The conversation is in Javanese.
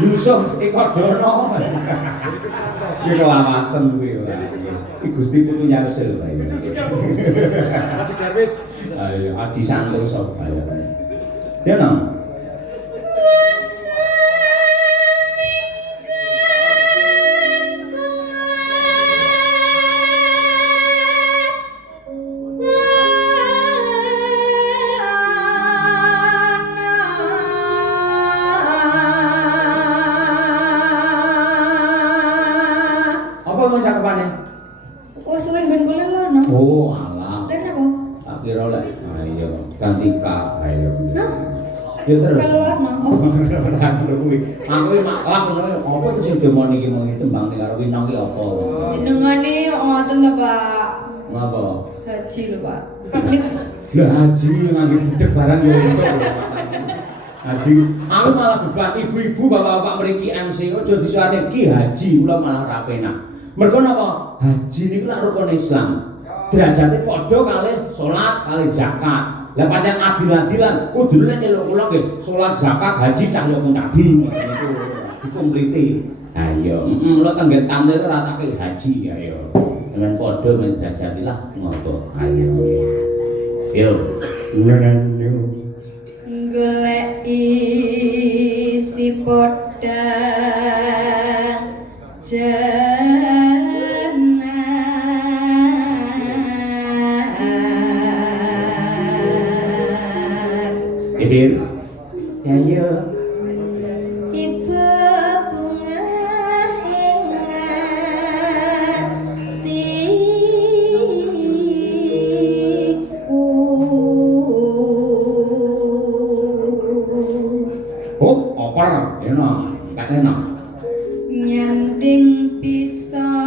Yusuf Ikodono. Iki kelawasan kuwi ora. Iki Gusti Putu Yasil. Tapi Darwis. Ayo Aji Santoso. Ayo. Ya nang. Ya terus. Aku maklak apa terus sing demoni iki mung tembang ning karo Winong iki apa? Jenengane ngoten to, Pak. Napa? Haji lho, Pak. Lah haji nganggo budek barang ya. Haji, aku malah beban ibu-ibu bapak-bapak mriki MC aja disuwane Ki Haji kula malah ra penak. Mergo napa? Haji niku lak rukun Islam. Derajate padha kalih salat, kalih zakat. Lah pancen adil-adilan kudune nyeluk kula nggih salat zakat haji cah yo tadi niku dikompleti. Ayo, kula tenggen tampil ora tak haji ayo. Dengan padha men derajatilah ngopo. Ayo. Yo. Ngenen yo. Golek isi podang Ibir, ya iya. Ibu bunga hatiku. Oh, oper, ya no, tak enak. Nyanding bisa